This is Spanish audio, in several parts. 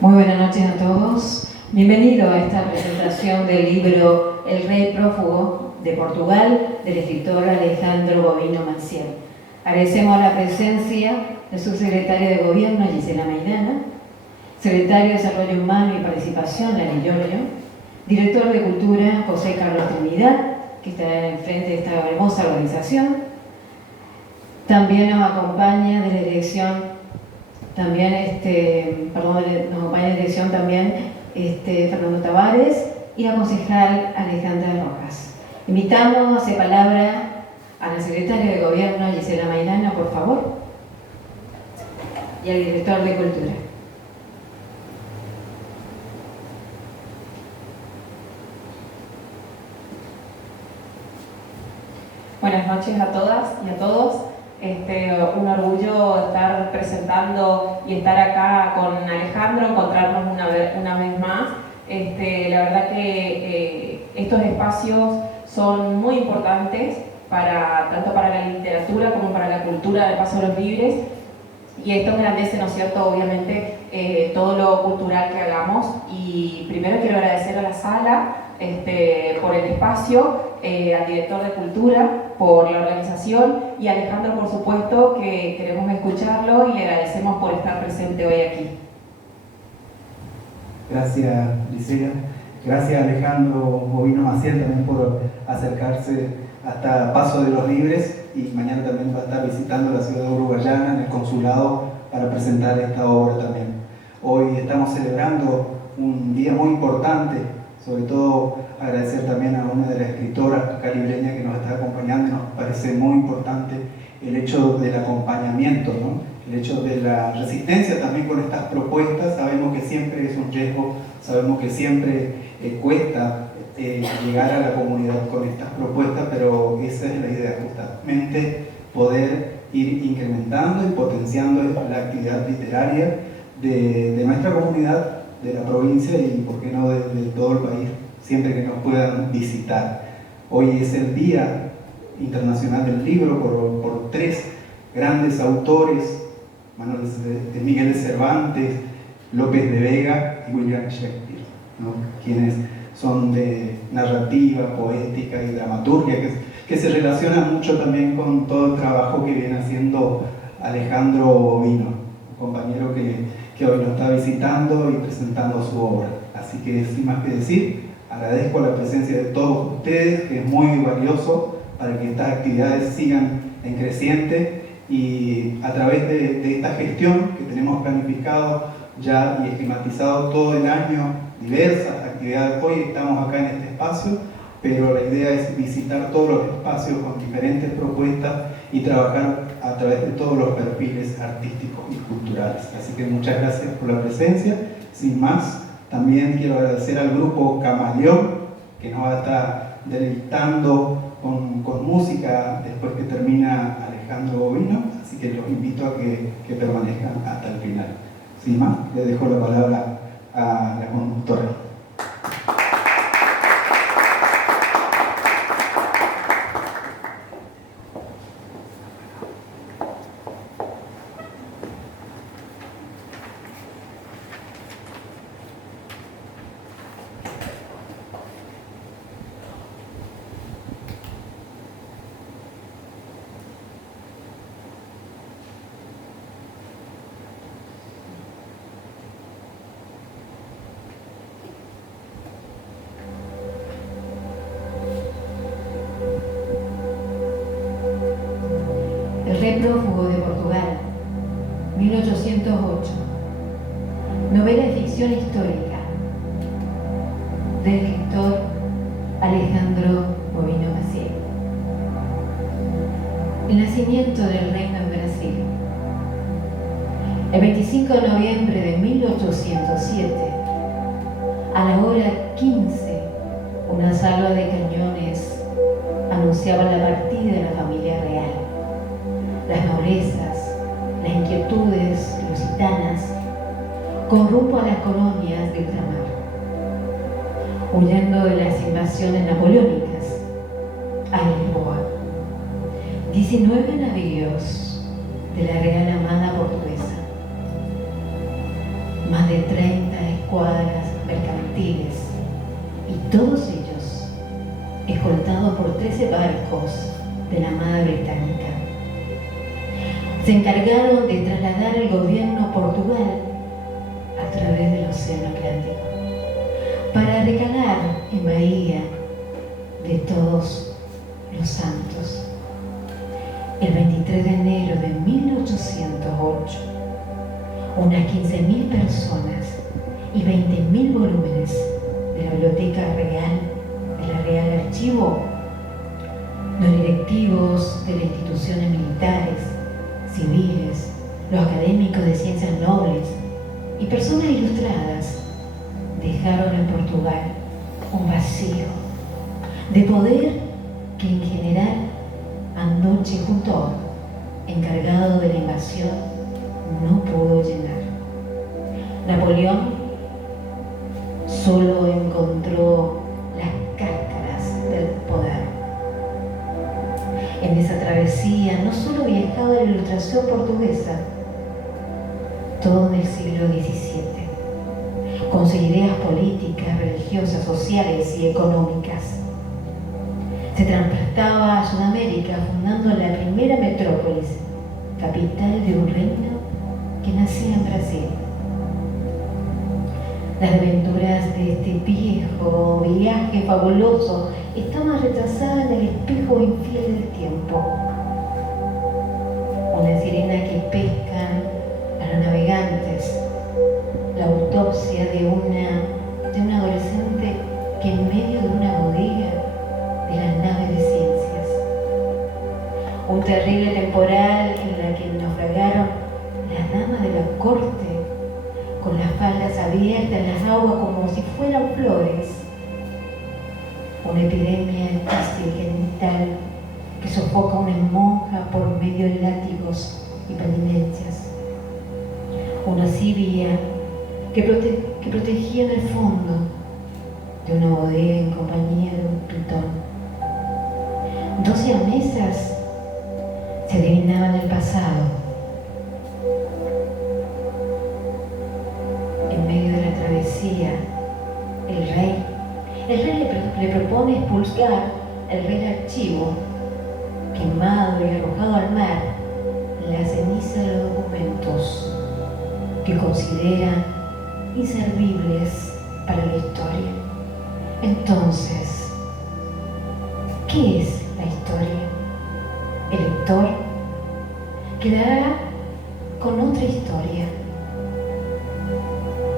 Muy buenas noches a todos. Bienvenido a esta presentación del libro El Rey Prófugo de Portugal, del escritor Alejandro Bovino Maciel. Agradecemos la presencia de su secretaria de Gobierno, Gisela Maidana, secretario de Desarrollo Humano y Participación, Lali Giorgio, director de Cultura, José Carlos Trinidad, que está enfrente de esta hermosa organización. También nos acompaña de la dirección nos acompaña en dirección también Fernando Tavares y la concejal Alejandra Rojas. Invitamos a hacer palabra a la secretaria de Gobierno, Gisela Maidana, por favor, y al director de Cultura. Buenas noches a todas y a todos. Un orgullo estar presentando y estar acá con Alejandro, encontrarnos una vez más. La verdad que estos espacios son muy importantes tanto para la literatura como para la cultura de Paso de los Libres, y esto engrandece, ¿no es cierto?, obviamente todo lo cultural que hagamos. Y primero quiero agradecer a la sala por el espacio, al director de Cultura por la organización, y a Alejandro, por supuesto, que queremos escucharlo y le agradecemos por estar presente hoy aquí. Gracias, Gisela. Gracias, Alejandro Bovino Maciel, también por acercarse hasta Paso de los Libres, y mañana también va a estar visitando la ciudad de Uruguayana en el consulado para presentar esta obra también. Hoy estamos celebrando un día muy importante, sobre todo agradecer también a una de las escritoras acá libreña que nos está acompañando, y nos parece muy importante el hecho del acompañamiento, ¿no? El hecho de la resistencia también con estas propuestas. Sabemos que siempre es un riesgo, sabemos que siempre cuesta llegar a la comunidad con estas propuestas, pero esa es la idea, justamente poder ir incrementando y potenciando la actividad literaria de nuestra comunidad, de la provincia y, por qué no, de todo el país, siempre que nos puedan visitar. Hoy es el Día Internacional del Libro por tres grandes autores, Miguel de Cervantes, López de Vega y William Shakespeare, ¿no? Quienes son de narrativa, poética y dramaturgia, que se relaciona mucho también con todo el trabajo que viene haciendo Alejandro Bovino, un compañero que hoy nos está visitando y presentando su obra. Así que, sin más que decir, agradezco la presencia de todos ustedes, que es muy valioso para que estas actividades sigan en creciente, y a través de esta gestión que tenemos planificado ya y esquematizado todo el año, diversas actividades. Hoy estamos acá en este espacio, pero la idea es visitar todos los espacios con diferentes propuestas y trabajar a través de todos los perfiles artísticos y culturales. Así que muchas gracias por la presencia. Sin más, también quiero agradecer al grupo Camaleón, que nos va a estar deleitando con música después que termina Alejandro Bovino, así que los invito a que permanezcan hasta el final. Sin más, le dejo la palabra a la conductora. El Rey Prófugo de Portugal, 1808. Novela de ficción histórica del escritor Alejandro Bovino Maciel. El nacimiento del reino en Brasil. El 25 de noviembre de 1807, a la hora 15, una salva de cañones anunciaba la partida de la familia real. Las noblezas, las inquietudes lusitanas, con rumbo a las colonias de ultramar, huyendo de las invasiones napoleónicas a Lisboa. 19 navíos de la Real Armada Portuguesa, más de 30 13 barcos de la Armada Británica. Se encargaron de trasladar el gobierno a Portugal a través del Océano Atlántico para recalar en Bahía de Todos los Santos. El 23 de enero de 1808, unas 15.000 personas y 20.000 volúmenes de la Biblioteca Real, de la Real Archivo, los directivos de las instituciones militares, civiles, los académicos de ciencias nobles y personas ilustradas dejaron en Portugal un vacío de poder que en general Andoche Juntor, encargado de la invasión, no pudo llenar. Napoleón solo encontró las cáscaras del poder. En esa travesía no solo viajaba la ilustración portuguesa, todo en el siglo XVII, con sus ideas políticas, religiosas, sociales y económicas. Se transportaba a Sudamérica fundando la primera metrópolis, capital de un reino que nacía en Brasil. Las aventuras de este viejo viaje fabuloso estaban retrasadas en el espejo infiel del tiempo. Una sirena que pescan a los navegantes, la autopsia de un adolescente que en medio de una bodega de las naves de ciencias, un terrible temporal en la que naufragaron las damas de la corte con las faldas abiertas en las aguas como si fueran flores, una epidemia genital que sofoca a una monja por medio de látigos y penitencias, una Sibia que protegía en el fondo de una bodega en compañía de un pitón. 12 mesas se adivinaban el pasado. En medio de la travesía, el rey le propone expulsar el rey archivo, quemado y arrojado al mar, la ceniza de los documentos que considera inservibles para la historia. Entonces, ¿qué es la historia? El lector quedará con otra historia.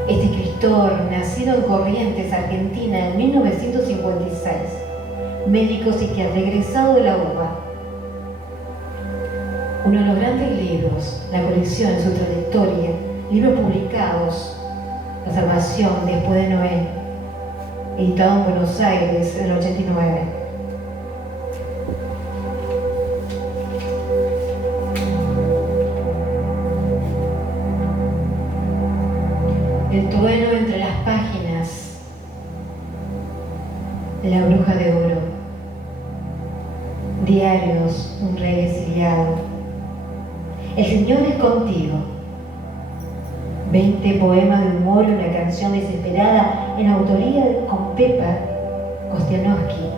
Este escritor, nacido en Corrientes, Argentina, en 1956, médico psiquiatra egresado de la UBA, uno de los grandes libros, la colección en su trayectoria, libros publicados, La Salvación después de Noé, editado en Buenos Aires en el 89. El trueno entre las páginas, La bruja de oro, Diarios, un rey exiliado, El Señor es contigo, 20 poemas de humor y una canción desesperada en autoría con Pepa Kostianowski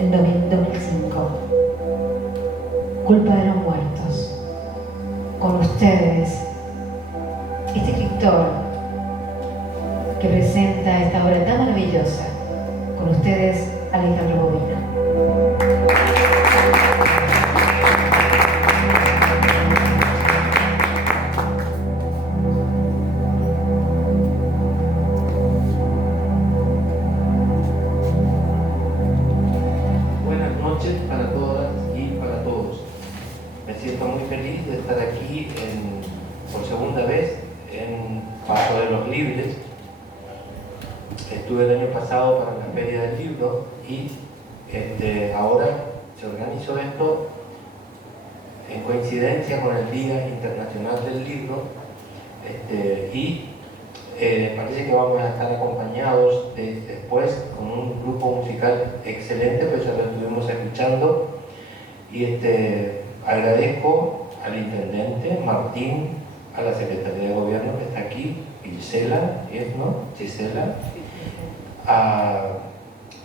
en 2005. Culpa de los muertos. Con ustedes, este escritor que presenta esta obra tan maravillosa. Con ustedes, Alejandro Bovino. Buenas noches para todas y para todos. Me siento muy feliz de estar aquí por segunda vez en Paso de los Libres. Estuve el año pasado para la Feria del Libro y ahora se organizó esto en coincidencia con el Día Internacional del Libro y parece que vamos a estar acompañados después con un grupo musical excelente, pues ya lo estuvimos escuchando y agradezco al intendente Martín, a la Secretaría de Gobierno que está aquí, Gisela, a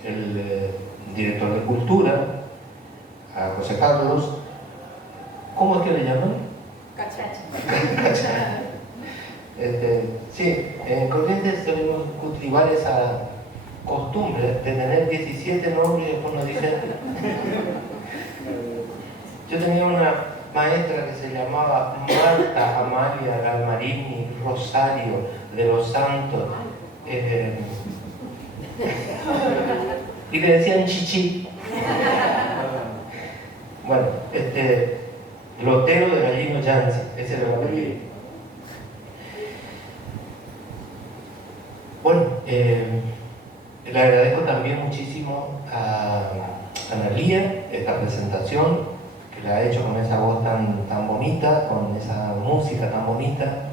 el director de Cultura, a José Carlos, ¿cómo es que le llaman? Cachacha. Sí, en Corrientes tenemos que cultivar esa costumbre de tener 17 nombres y después nos dicen. Yo tenía una maestra que se llamaba Marta Amalia Galmarini Rosario de los Santos, y le decían Chichi. Bueno, Lotero de Gallino Yancy, ese era el apellido. Bueno, le agradezco también muchísimo a Analía esta presentación, que la ha hecho con esa voz tan bonita, con esa música tan bonita,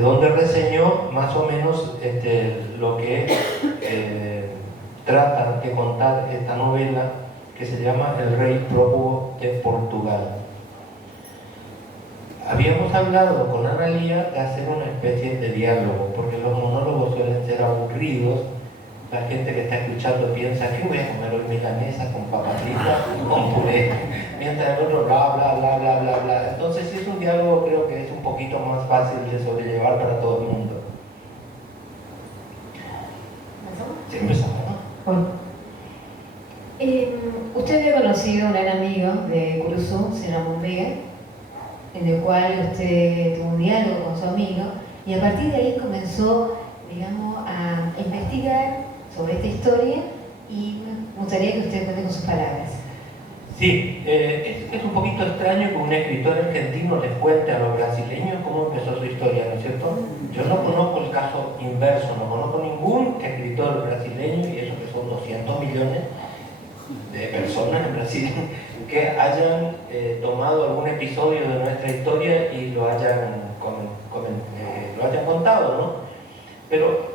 donde reseñó más o menos lo que trata de contar esta novela que se llama El Rey Prófugo de Portugal. Habíamos hablado con Analía de hacer una especie de diálogo, porque los monólogos suelen ser aburridos. La gente que está escuchando piensa que voy a comer hoy milanesa con papas fritas y con puré, mientras el otro bla bla bla bla bla bla. Entonces, si es un diálogo, creo que es un poquito más fácil de sobrellevar para todo el mundo. Sí, empezamos, ¿no? Bueno. Usted había conocido a un gran amigo de Curuzú, se llama Vega, en el cual usted tuvo un diálogo con su amigo y a partir de ahí comenzó, digamos, a investigar sobre esta historia y me gustaría que usted cuente con sus palabras. Sí, es un poquito extraño que un escritor argentino les cuente a los brasileños cómo empezó su historia, ¿no es cierto? Yo no conozco el caso inverso, no conozco ningún escritor brasileño, y eso que son 200 millones de personas en Brasil, que hayan tomado algún episodio de nuestra historia y lo hayan contado, ¿no? Pero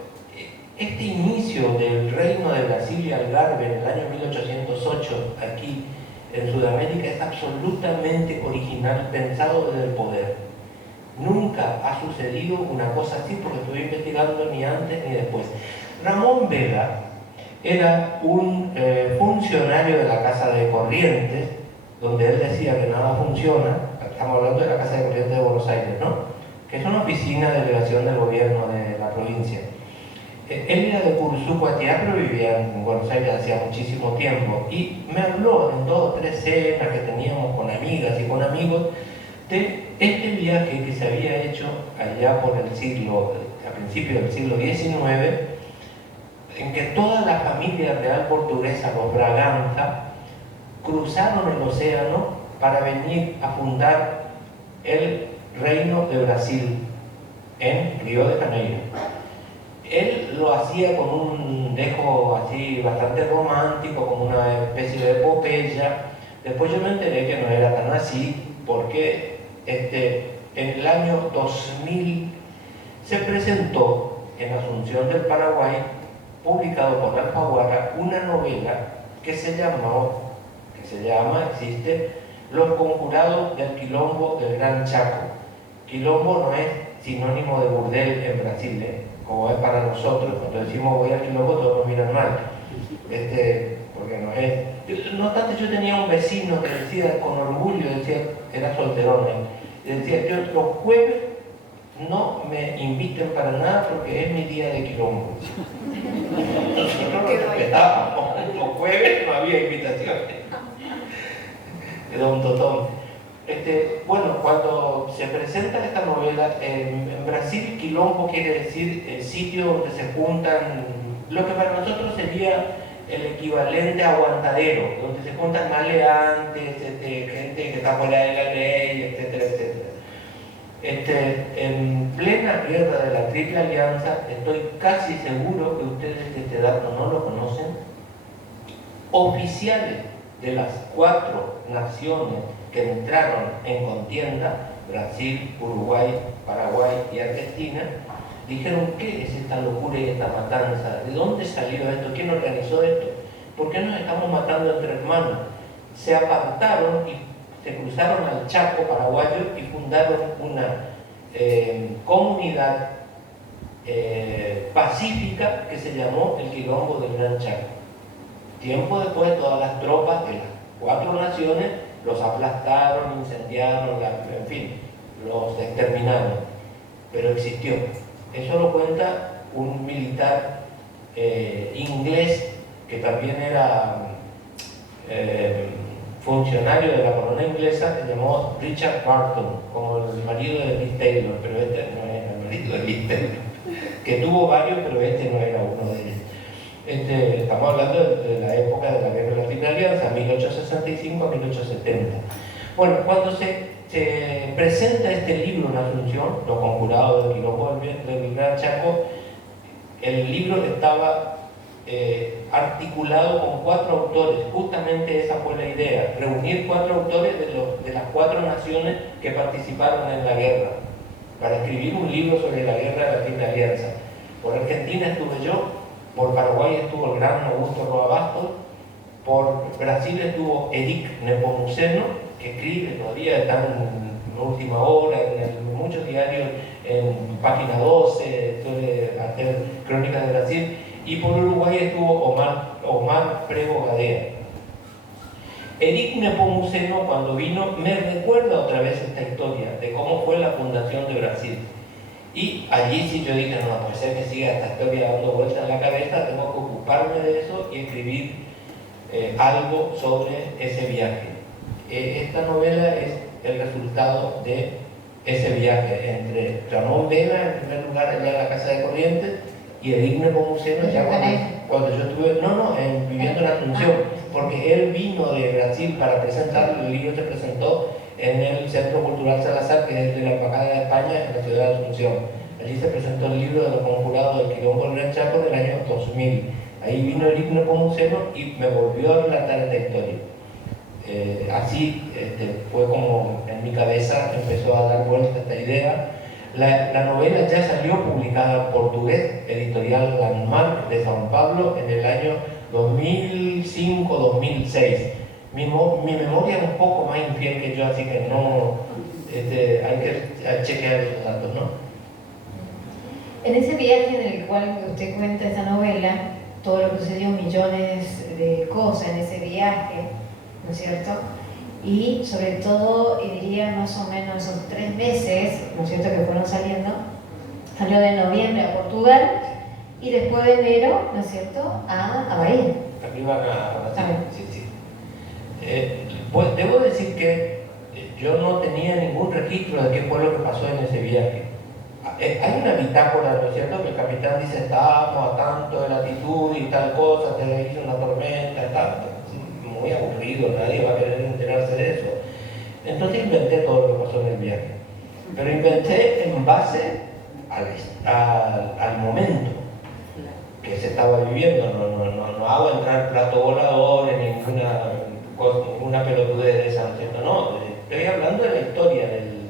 este inicio del reino de Brasil y Algarve en el año 1808, aquí en Sudamérica, es absolutamente original, pensado desde el poder. Nunca ha sucedido una cosa así, porque estuve investigando ni antes ni después. Ramón Vega era un funcionario de la Casa de Corrientes, donde él decía que nada funciona. Estamos hablando de la Casa de Corrientes de Buenos Aires, ¿no? Que es una oficina de delegación del gobierno de la provincia. Él era de Curuzú, Cuatiá, pero vivía en Buenos Aires hacía muchísimo tiempo, y me habló en 2 o 3 cenas que teníamos con amigas y con amigos de este viaje que se había hecho allá por el siglo, a principios del siglo XIX, en que toda la familia real portuguesa, los Braganza, cruzaron el océano para venir a fundar el Reino de Brasil en Río de Janeiro. Él lo hacía con un dejo así bastante romántico, como una especie de epopeya. Después yo me enteré que no era tan así, porque en el año 2000 se presentó en Asunción del Paraguay, publicado por Alfaguara, una novela que se llama, existe, Los Conjurados del Quilombo del Gran Chaco. Quilombo no es sinónimo de burdel en Brasil, como es para nosotros. Cuando decimos voy al quilombo, todos nos miran mal, porque no es. No obstante, yo tenía un vecino que decía con orgullo, decía, era solterón, decía, yo los jueves no me inviten para nada porque es mi día de quilombo. Nosotros lo respetábamos, los jueves no había invitaciones. Don Totón. Bueno, cuando se presenta esta novela, en Brasil, quilombo quiere decir el sitio donde se juntan, lo que para nosotros sería el equivalente a aguantadero, donde se juntan maleantes, gente que está fuera de la ley, etcétera, etcétera. En plena guerra de la Triple Alianza, estoy casi seguro que ustedes este dato no lo conocen, oficiales de las 4 naciones que entraron en contienda, Brasil, Uruguay, Paraguay y Argentina, dijeron, ¿qué es esta locura y esta matanza? ¿De dónde salió esto? ¿Quién organizó esto? ¿Por qué nos estamos matando entre hermanos? Se apartaron y se cruzaron al Chaco paraguayo y fundaron una comunidad pacífica que se llamó el Quilombo del Gran Chaco. Tiempo después, todas las tropas de la 4 naciones los aplastaron, incendiaron, en fin, los exterminaron, pero existió. Eso lo cuenta un militar inglés que también era funcionario de la corona inglesa, que se llamó Richard Barton, como el marido de Liz Taylor, pero este no era el marido de Liz Taylor, que tuvo varios, pero este no era uno de ellos. Estamos hablando de la época de la Guerra de la Triple Alianza, 1865 a 1870. Bueno, cuando se presenta este libro en Asunción, Los Conjurados del Quilombo del Gran Chaco, el libro estaba articulado con 4 autores. Justamente esa fue la idea, reunir 4 autores de las 4 naciones que participaron en la guerra, para escribir un libro sobre la Guerra de la Triple Alianza. Por Argentina estuve yo, por Paraguay estuvo el gran Augusto Roa Bastos, por Brasil estuvo Eric Nepomuceno, que escribe todavía, está en última hora, en muchos diarios, en Página 12, suele hacer crónicas de Brasil, y por Uruguay estuvo Omar Prego Gadea. Eric Nepomuceno, cuando vino, me recuerda otra vez esta historia de cómo fue la fundación de Brasil. Y allí sí yo dije, no puede ser que siga esta historia dando vueltas en la cabeza, tengo que ocuparme de eso y escribir algo sobre ese viaje. Esta novela es el resultado de ese viaje entre Ramón Vela, en primer lugar, allá en la Casa de Corrientes, y Eric Nepomuceno, ya cuando yo estuve, viviendo en Asunción, porque él vino de Brasil para presentarlo. El libro se presentó en el Centro Cultural Salazar, que es de la Embajada de España en la ciudad de Asunción. Allí se presentó el libro de los conjurados del Quilombo del Gran Chaco del año 2000. Ahí vino Eric Nepomuceno y me volvió a relatar esta historia. Así fue como en mi cabeza empezó a dar vuelta esta idea. La novela ya salió publicada en portugués, editorial Landmark de São Paulo, en el año 2005-2006. Mi memoria es un poco más infiel que yo, así que no, hay que chequear esos datos, ¿no? En ese viaje en el cual usted cuenta esta novela, todo lo que sucedió, millones de cosas en ese viaje, ¿no es cierto? Y sobre todo, diría más o menos esos 3 meses, ¿no es cierto?, que fueron saliendo, salió de noviembre a Portugal y después de enero, ¿no es cierto?, a Bahía. Arriba a Brasil, sí. Pues debo decir que yo no tenía ningún registro de qué fue lo que pasó en ese viaje. Hay una bitácora, ¿no es cierto?, que el capitán dice, estábamos a tanto de latitud y tal cosa, se le hizo una tormenta, tanto. Muy aburrido, nadie va a querer enterarse de eso. Entonces inventé todo lo que pasó en el viaje, pero inventé en base al momento que se estaba viviendo. No hago entrar plato volador en ninguna pelotudez de esa, ¿no es cierto? No, estoy hablando de la historia del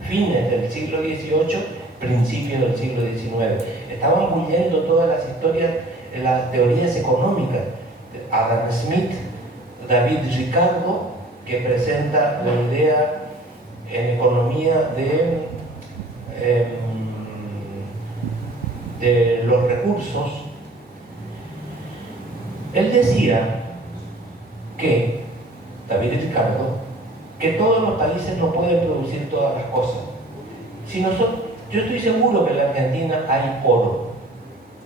fines del siglo XVIII, principios del siglo XIX. Estaban bullendo todas las historias, las teorías económicas. Adam Smith, David Ricardo, que presenta la idea en economía de los recursos. Él decía que, David Ricardo, que todos los países no pueden producir todas las cosas. Yo estoy seguro que en la Argentina hay oro.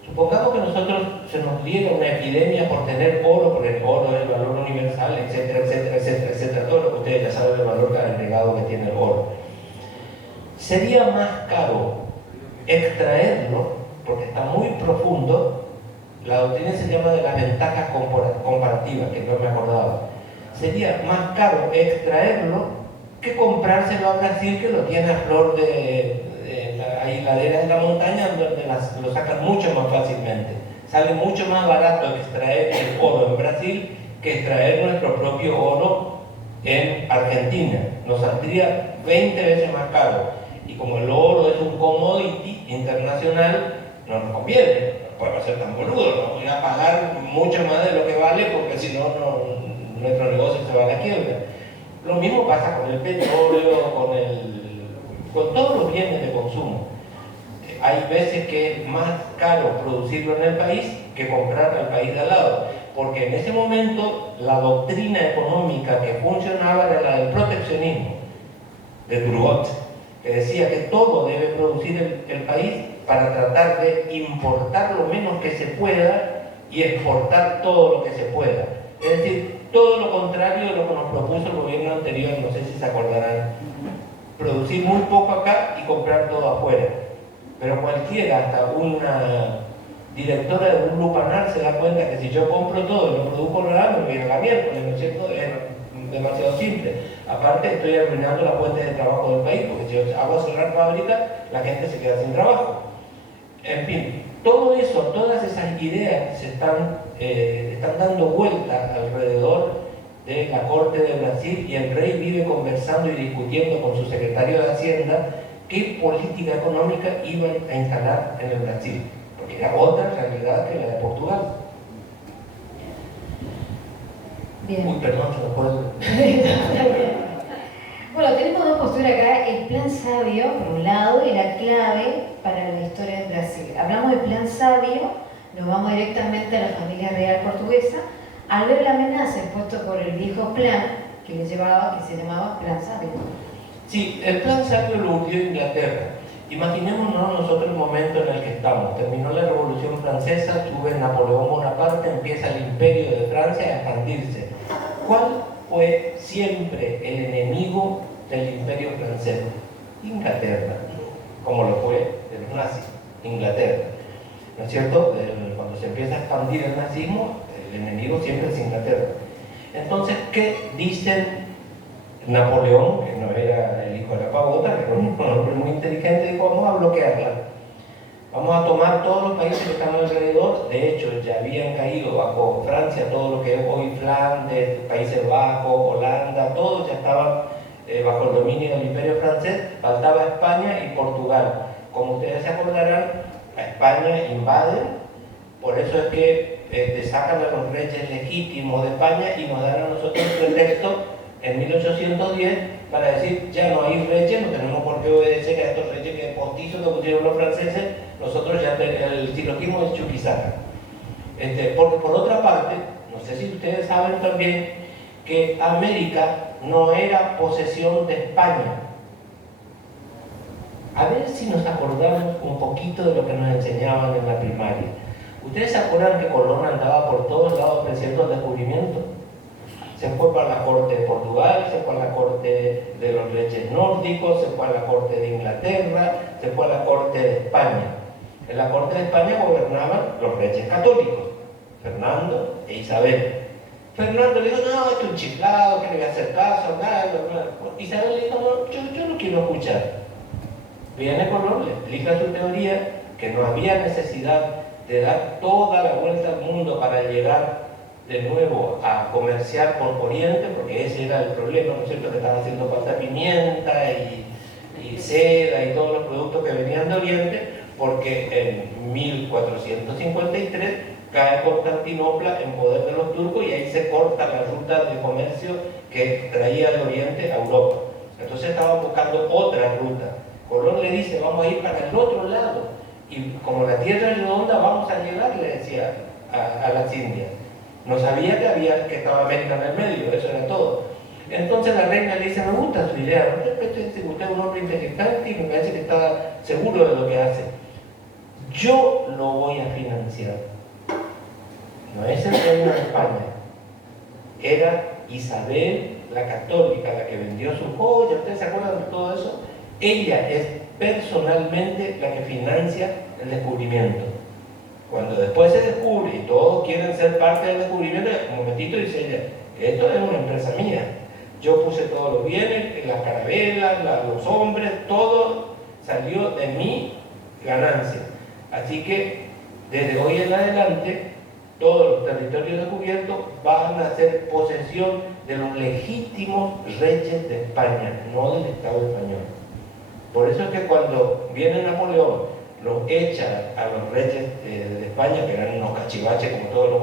Supongamos que nosotros se nos diera una epidemia por tener oro, porque el oro es el valor universal, etcétera, etcétera, etcétera, etcétera, todo lo que ustedes ya saben del valor agregado que tiene el oro. Sería más caro extraerlo, porque está muy profundo. La doctrina se llama de las ventajas comparativas, que no me acordaba. Sería más caro extraerlo que comprárselo a Brasil, que lo tiene a flor de hay laderas de la montaña donde lo sacan mucho más fácilmente. Sale mucho más barato extraer el oro en Brasil que extraer nuestro propio oro en Argentina. Nos saldría 20 veces más caro. Y como el oro es un commodity internacional, no nos conviene. No podemos ser tan boludos, no voy a pagar mucho más de lo que vale, porque si no, nuestro negocio se va a la quiebra. Lo mismo pasa con el petróleo, con todos los bienes de consumo. hay veces que es más caro producirlo en el país que comprar al país de al lado, porque en ese momento la doctrina económica que funcionaba era la del proteccionismo, de Turgot, que decía que todo debe producir el país para tratar de importar lo menos que se pueda y exportar todo lo que se pueda. Es decir, todo lo contrario de lo que nos propuso el gobierno anterior, no sé si se acordarán. Producir muy poco acá y comprar todo afuera. Pero cualquiera, hasta una directora de un lupanar se da cuenta que si yo compro todo y no produzco nada, me viene la miércoles, ¿no es cierto? Es demasiado simple. Aparte, estoy arruinando las fuentes de trabajo del país, porque si yo hago cerrar fábricas, la gente se queda sin trabajo. En fin, todo eso, todas esas ideas se están dando vueltas alrededor de la corte de Brasil, y el rey vive conversando y discutiendo con su secretario de Hacienda qué política económica iban a instalar en el Brasil, porque era otra realidad que la de Portugal. Bien. Uy, perdón, se me puede... Bueno, tenemos dos posturas acá, el plan sabio, por un lado, y la clave para la historia de Brasil. Hablamos del plan sabio, nos vamos directamente a la familia real portuguesa, al ver la amenaza impuesta por el viejo plan que se llamaba plan sabio. Sí, el plan sabio lo hundió Inglaterra. Imaginémonos nosotros el momento en el que estamos. Terminó la Revolución Francesa, tuve Napoleón Bonaparte, empieza el Imperio de Francia a expandirse. ¿Cuál fue siempre el enemigo del Imperio francés? Inglaterra, como lo fue de los nazis, Inglaterra. ¿No es cierto? Cuando se empieza a expandir el nazismo, el enemigo siempre es Inglaterra. Entonces, ¿qué dicen Napoleón, que no era el hijo de la pavota, que era un hombre muy inteligente? Dijo: vamos a bloquearla. Vamos a tomar todos los países que están alrededor. De hecho, ya habían caído bajo Francia todo lo que es hoy Flandes, Países Bajos, Holanda, todos ya estaban bajo el dominio del Imperio francés. Faltaba España y Portugal. Como ustedes se acordarán, a España invaden, por eso es que sacan a los reyes legítimos de España y nos dan a nosotros el pretexto en 1810 para decir: ya no hay reyes, no tenemos por qué obedecer a estos reyes que postizos que pusieron los franceses, nosotros ya el silogismo es Chuquisaca. Por otra parte, no sé si ustedes saben también que América no era posesión de España. A ver si nos acordamos un poquito de lo que nos enseñaban en la primaria. ¿Ustedes se acuerdan que Colón andaba por todos lados ofreciendo el descubrimiento? Se fue para la corte de Portugal, se fue a la corte de los reyes nórdicos, se fue a la corte de Inglaterra, se fue a la corte de España. En la corte de España gobernaban los reyes católicos, Fernando e Isabel. Fernando le dijo: no, esto es un chiflado, que le voy a hacer caso, nada. Isabel le dijo: no, yo no quiero escuchar. Viene Colón, le explica su teoría, que no había necesidad de dar toda la vuelta al mundo para llegar de nuevo a comerciar con Oriente, porque ese era el problema, ¿no es cierto?, que estaba haciendo falta pimienta y seda y todos los productos que venían de Oriente, porque en 1453 cae Constantinopla en poder de los turcos y ahí se corta la ruta de comercio que traía de Oriente a Europa. Entonces estaban buscando otra ruta. Colón le dice: vamos a ir para el otro lado, y como la tierra es redonda vamos a llegar, le decía a las Indias. No sabía que estaba América en el medio, eso era todo. Entonces la reina le dice: me gusta su idea, usted es un hombre inteligente y me parece que está seguro de lo que hace. Yo lo voy a financiar. No es el reino de España, era Isabel la católica la que vendió su joya. ¿Ustedes se acuerdan de todo eso? Ella es personalmente la que financia el descubrimiento. Cuando después se descubre y todos quieren ser parte del descubrimiento, un momentito, dice ella: esto es una empresa mía. Yo puse todos los bienes, las carabelas, los hombres, todo salió de mi ganancia. Así que desde hoy en adelante todos los territorios descubiertos van a ser posesión de los legítimos reyes de España, no del Estado español. Por eso es que cuando viene Napoleón, los echa a los reyes de España, que eran unos cachivaches como todos los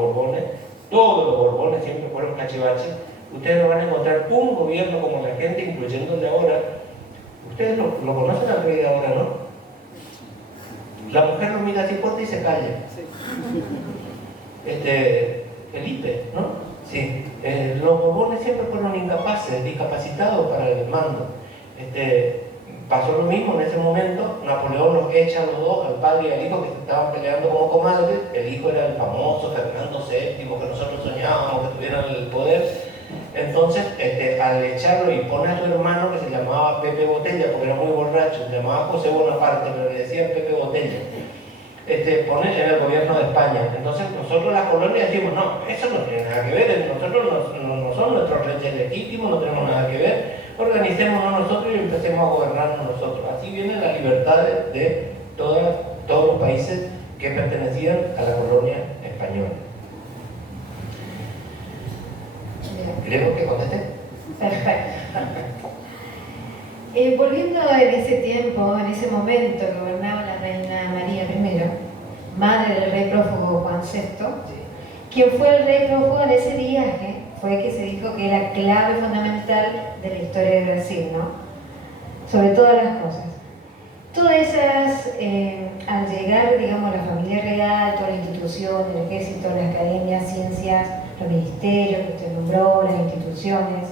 borbones siempre fueron cachivaches. Ustedes no van a encontrar un gobierno como la gente, incluyendo el de ahora. Ustedes lo conocen al rey de ahora, ¿no? La mujer lo mira así fuerte y se calla. Felipe, ¿no? Sí. Los Borbones siempre fueron incapaces, discapacitados para el mando. Pasó lo mismo en ese momento. Napoleón los echa a los dos, al padre y al hijo, que se estaban peleando como comadres. El hijo era el famoso Fernando VII, que nosotros soñábamos que tuvieran el poder. Entonces, al echarlo y pone a su hermano, que se llamaba Pepe Botella, porque era muy borracho, se llamaba José Bonaparte, pero le decían Pepe Botella, pone en el gobierno de España. Entonces, nosotros las colonias decimos, no, eso no tiene nada que ver, nosotros no son nuestros reyes legítimos, no tenemos nada que ver, organicémonos nosotros y empecemos a gobernarnos nosotros. Así viene la libertad de todos los países que pertenecían a la colonia española. ¿Creo que contesté? Perfecto. Volviendo en ese tiempo, en ese momento, gobernaba la reina María I, madre del rey prófugo Juan VI, quien fue el rey prófugo en ese viaje, fue que se dijo que era clave fundamental de la historia de Brasil, ¿no? Sobre todas las cosas. Todas esas, al llegar, digamos, la familia real, toda la institución, el ejército, las academias, ciencias, los ministerios que usted nombró, las instituciones,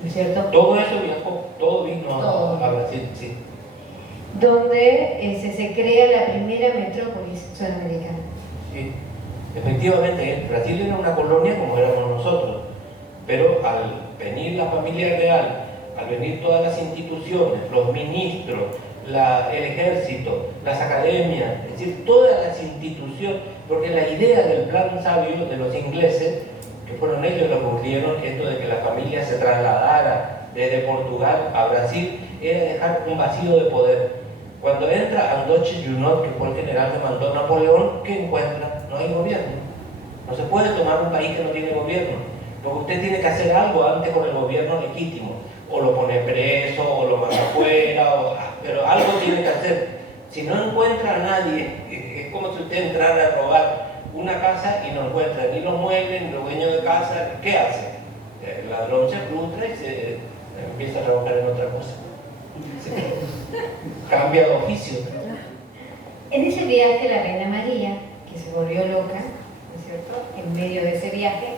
¿no es cierto? Todo eso viajó, todo vino a Brasil, sí. Donde se crea la primera metrópolis sudamericana. Sí, efectivamente, Brasil era una colonia como éramos nosotros, pero al venir la familia real, al venir todas las instituciones, los ministros, el ejército, las academias, es decir, todas las instituciones, porque la idea del plan sabio de los ingleses, que fueron ellos los que cumplieron esto de que la familia se trasladara desde Portugal a Brasil, era dejar un vacío de poder. Cuando entra Andoche Junot, que fue el general que mandó Napoleón, ¿qué encuentra? No hay gobierno. No se puede tomar un país que no tiene gobierno, porque usted tiene que hacer algo antes con el gobierno legítimo. O lo pone preso, o lo manda afuera, pero algo tiene que hacer. Si no encuentra a nadie, es como si usted entrara a robar una casa y no encuentra ni los muebles, ni los dueños de casa. ¿Qué hace? El ladrón se frustra y se empieza a trabajar en otra cosa. Cambia de oficio. En ese viaje la reina María, que se volvió loca, ¿no es cierto?, en medio de ese viaje,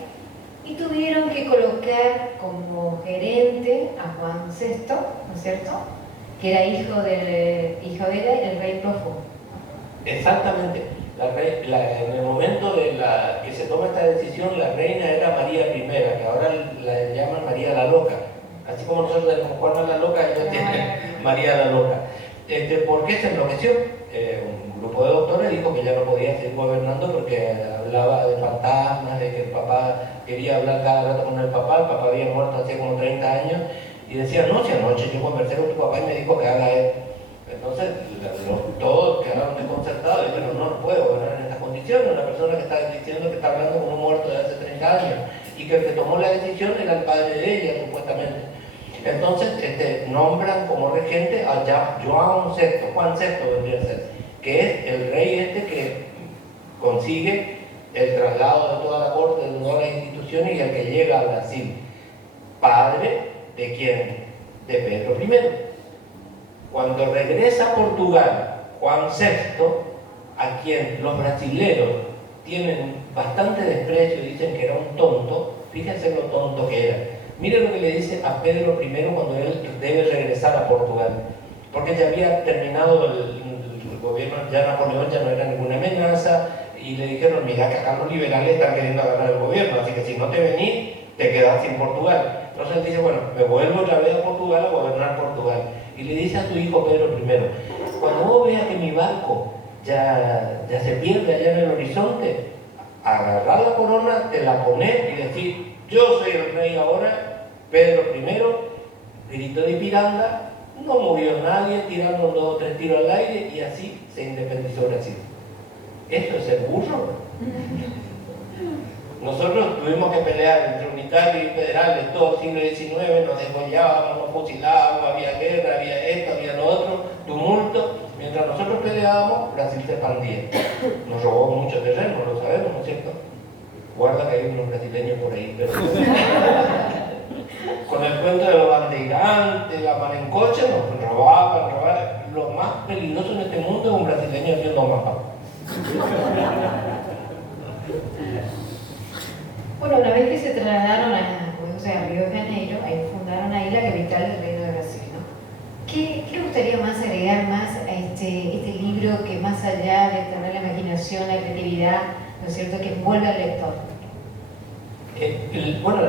y tuvieron que colocar como gerente a Juan VI, ¿no es cierto?, que era hijo de él, el rey prófugo. Exactamente. En el momento que se toma esta decisión, la reina era María I, que ahora la llaman María la Loca. Así como nosotros tenemos Juana la Loca, ella tiene María la Loca. ¿Por qué se enloqueció? Un grupo de doctores dijo que ya no podía seguir gobernando porque hablaba de fantasmas, de que el papá quería hablar cada rato con el papá había muerto hace como 30 años, y decía, no, si anoche yo conversé con tu papá y me dijo que haga esto. Entonces, todos quedaron desconcertados y dijeron, no puedo gobernar en estas condiciones, una persona que está diciendo que está hablando con un muerto de hace 30 años, y que el que tomó la decisión era el padre de ella, supuestamente. Entonces, nombran como regente a Juan VI vendría a ser, que es el rey que consigue el traslado de toda la corte, de todas las instituciones, y el que llega a Brasil. Padre de quién? De Pedro I. Cuando regresa a Portugal, Juan VI, a quien los brasileros tienen bastante desprecio, dicen que era un tonto, fíjense lo tonto que era. Miren lo que le dice a Pedro I cuando él debe regresar a Portugal, porque ya había terminado el gobierno, ya Napoleón ya no era ninguna amenaza, y le dijeron, mira que acá los liberales están queriendo agarrar el gobierno, así que si no te venís, te quedás sin Portugal. Entonces él dice, bueno, me vuelvo otra vez a Portugal a gobernar Portugal. Y le dice a su hijo Pedro I, cuando vos veas que mi barco ya se pierde allá en el horizonte, agarrar la corona, te la ponés y decir, yo soy el rey ahora, Pedro I, grito de Ipiranga, no murió nadie, tiraron 2 o 3 tiros al aire y así se independizó Brasil. ¿Esto es ser burro? Nosotros tuvimos que pelear entre unitarios y federales todo el siglo XIX, nos desgollábamos, nos fusilábamos, había guerra, había esto, había lo otro, tumulto. Mientras nosotros peleábamos, Brasil se expandía. Nos robó mucho terreno, lo sabemos, ¿no es cierto? Guarda que hay unos brasileños por ahí, pero... Con el cuento de los bandeirantes, la marencocha, nos robaban. Lo más peligroso en este mundo es un brasileño que siendo mamá. Bueno, una vez que se trasladaron a Río de Janeiro, ahí fundaron ahí la capital del Reino de Brasil, ¿no? ¿Qué le gustaría más agregar más a este libro que más allá de tener la imaginación, la creatividad, ¿no es cierto?, que envuelve al lector? Bueno,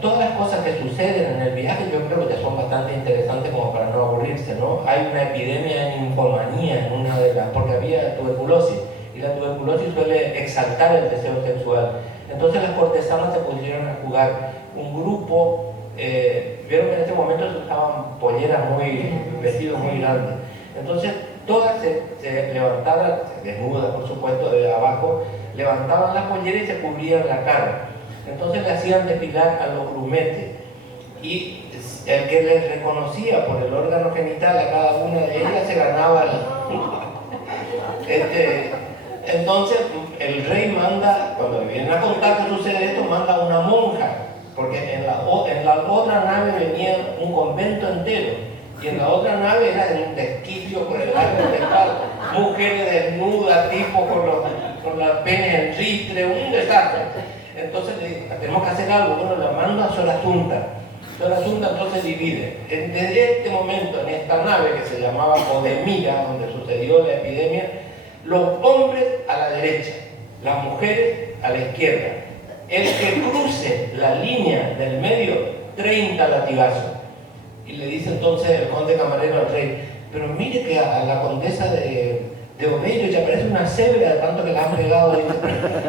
todas las cosas que suceden en el viaje yo creo que ya son bastante interesantes como para no aburrirse, ¿no? Hay una epidemia de ninfomanía en una de las, porque había tuberculosis, y la tuberculosis suele exaltar el deseo sexual. Entonces las cortesanas se pusieron a jugar. Un grupo, vieron que en ese momento se usaban polleras vestidos muy grandes. Entonces todas se levantaban, desnudas por supuesto, de abajo, levantaban las polleras y se cubrían la cara. Entonces le hacían depilar a los grumetes. Y el que les reconocía por el órgano genital a cada una de ellas se ganaba entonces el rey manda, cuando le vienen a contar que sucede esto, manda una monja, porque en la otra nave venía un convento entero, y en la otra nave era un desquicio por el aire de estar, mujeres desnudas, tipos con las penes en ristre, un desastre. Entonces le digo, tenemos que hacer algo. Bueno, la mando a Sor Asunta. Sor Asunta entonces divide. Desde este momento, en esta nave que se llamaba Odemira, donde sucedió la epidemia, los hombres a la derecha, las mujeres a la izquierda. El que cruce la línea del medio, 30 latigazos. Y le dice entonces el conde camarero al rey, pero mire que a la condesa de Obeiro ya parece una cebra de tanto que la han pegado,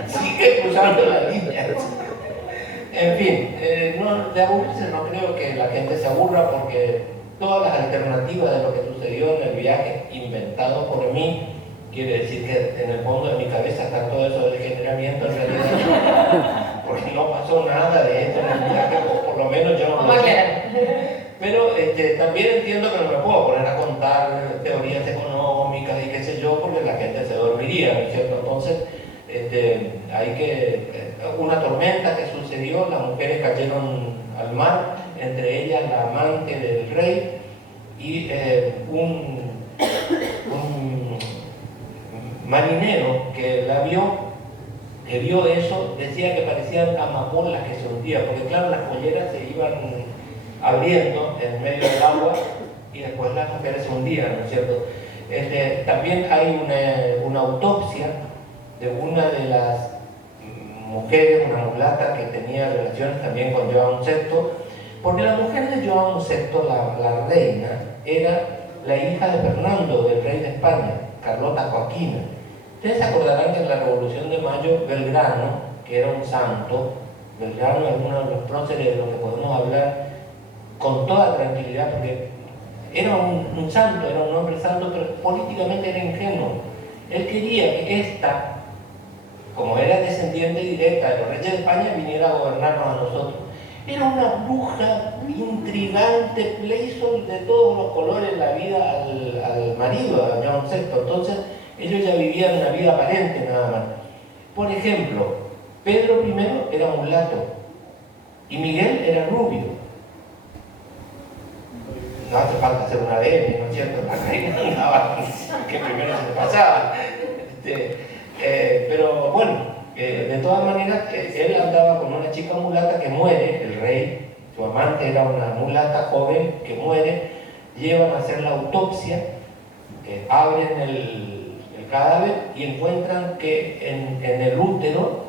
sigue cruzando la línea. En fin, no, de aburrirse no creo que la gente se aburra, porque todas las alternativas de lo que sucedió en el viaje inventado por mí, quiere decir que en el fondo de mi cabeza está todo eso del generamiento en realidad, porque no pasó nada de esto en el viaje, o por lo menos yo no lo sé. Pero también entiendo que no me puedo poner a contar teorías económicas y qué sé yo, porque la gente se dormiría, ¿no es cierto? Entonces, hay que... una tormenta que sucedió, las mujeres cayeron al mar, entre ellas la amante del rey, y un marinero que la vio, que vio eso, decía que parecían amapolas que se hundían, porque claro, las polleras se iban abriendo en medio del agua y después las mujeres se hundían, ¿no es cierto? También hay una autopsia de una de las mujeres, una mulata que tenía relaciones también con Joan VI, porque la mujer de Joan VI, la reina, era la hija de Fernando, del rey de España, Carlota Joaquina. Ustedes se acordarán que en la Revolución de Mayo, Belgrano, que era un santo, Belgrano es uno de los próceres de los que podemos hablar con toda tranquilidad, porque era un santo, era un hombre santo, pero políticamente era ingenuo. Él quería que esta, como era descendiente directa de los reyes de España, viniera a gobernarnos a nosotros. Era una bruja intrigante, le hizo de todos los colores la vida al marido, a Joan VI. Entonces ellos ya vivían una vida aparente nada más. Por ejemplo, Pedro I era mulato y Miguel era rubio. No hace falta hacer una ADN, ¿no es cierto? La reina andaba que primero se le pasaba. Pero bueno, de todas maneras, él andaba con una chica mulata que muere, el rey, su amante era una mulata joven que muere, llevan a hacer la autopsia, abren el cadáver y encuentran que en el útero,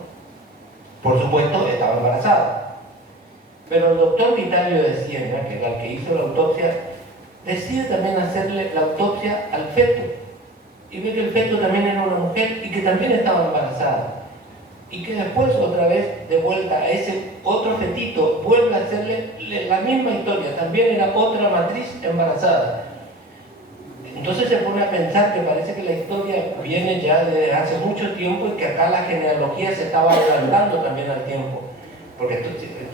por supuesto, estaba embarazada. Pero el doctor Vitalio de Siena, que era el que hizo la autopsia, decide también hacerle la autopsia al feto. Y ve que el feto también era una mujer y que también estaba embarazada. Y que después, otra vez, de vuelta a ese otro fetito, vuelve a hacerle la misma historia. También era otra matriz embarazada. Entonces se pone a pensar que parece que la historia viene ya desde hace mucho tiempo y que acá la genealogía se estaba adelantando también al tiempo. Porque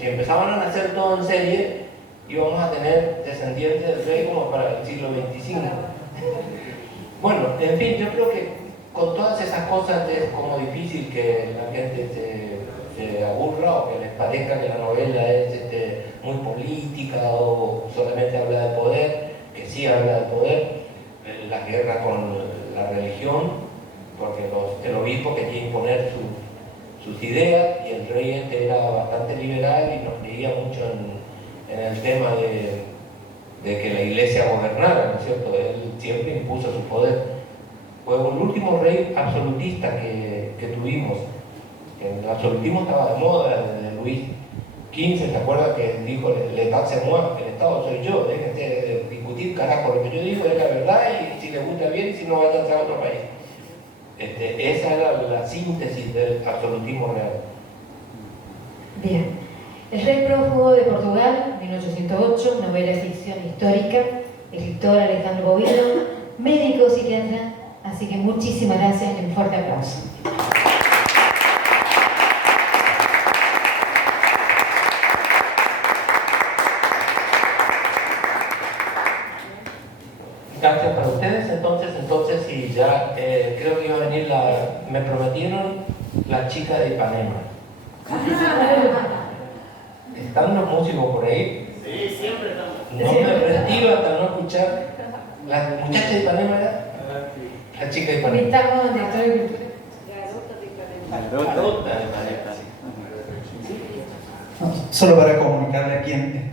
si empezaban a nacer todo en serie, íbamos a tener descendientes del rey como para el siglo XXV. Bueno, en fin, yo creo que con todas esas cosas es como difícil que la gente se aburra o que les parezca que la novela es muy política o solamente habla de poder, que sí habla de poder, la guerra con la religión, porque el obispo quería imponer sus ideas y el rey este era bastante liberal y no creía mucho en el tema de que la iglesia gobernara, ¿no es cierto? Él siempre impuso su poder. Fue el último rey absolutista que tuvimos. El absolutismo estaba de moda desde Luis XV, ¿te acuerdas que dijo l'État c'est moi, el Estado soy yo? Déjense de discutir, carajo, lo que yo digo es la verdad y si les gusta bien, si no vayan a otro país. Esa era la síntesis del absolutismo real. Bien. El rey prófugo de Portugal, 1808, novela de ficción histórica, escritor Alejandro Bovino, médico psiquiatra, así que muchísimas gracias y un fuerte aplauso. Gracias para ustedes, entonces y ya creo que iba a venir me prometieron la chica de Ipanema. ¿Están los músicos por ahí? Sí, siempre estamos. No me retiro hasta no escuchar. ¿La muchacha de Ipanema era? La chica de Ipanema. Invitamos al director de cultura. Garota de Ipanema, sí. Solo para comunicarle a quien